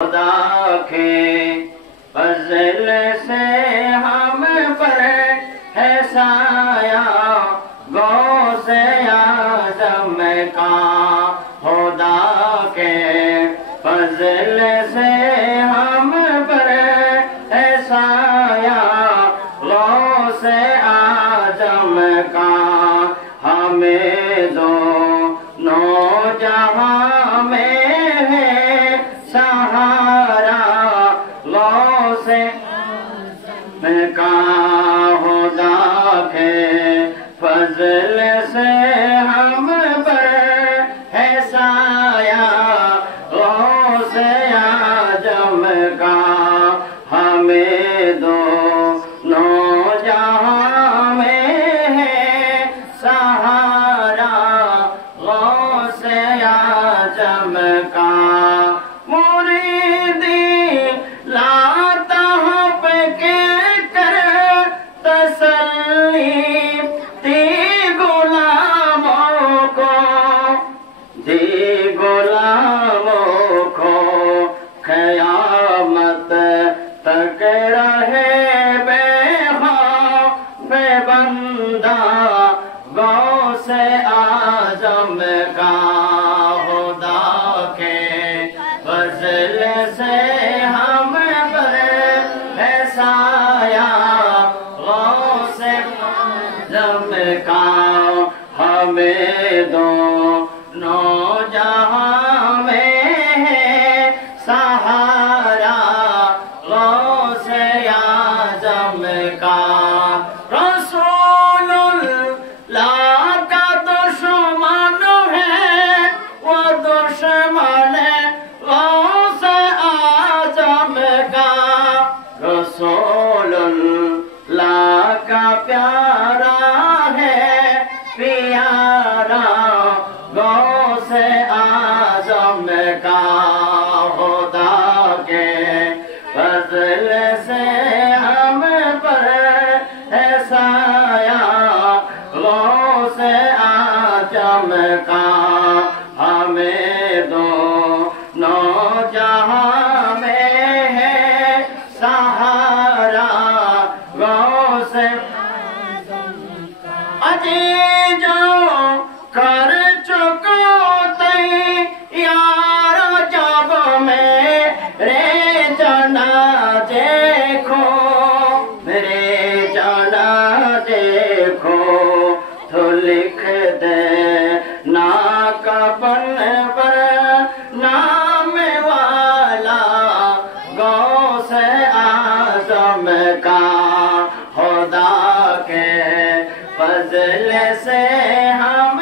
خدا کے فضل سے ہم پر ہے سایہ غوث اعظم کا، خدا کے فضل سے ہم پر ہے سایہ غوث اعظم کا، ہمیں دونوں جہاں میں ہے سہارا غوث اعظم کا، خدا کے فضل سے ہم پر ہے سایہ غوث اعظم کا، ہمیں دونوں جہاں میں ہے سہارا غوث اعظم کا، مریدی لاتا ہم کے کر تسلی دی غلاموں کو، دی غلاموں کو قیامت تک رہے بے خوف بندہ غوث اعظم کا، خدا کے فضل سے ہم پر ہے سایہ غوث اعظم کا، ہمیں دونوں جہاں میں ہے سہارا غوث اعظم کا، رسول اللہ کا دشمن ہے وہ دشمن غوث اعظم کا، رسول اللہ کا پیارا ہے پیارا غوث اعظم کا، خدا کے فضل سے ہم پر ہے سایہ غوث اعظم کا، ہمیں دونوں جہاں میں ہے سہارا غوث اعظم کا، اجی جو کر چکو تیار جب میرے جنازے کو، میرے جنازے کو تو لکھ دے نا کفن پر نام والا غوث اعظم کا، خدا کے فضل سے ہم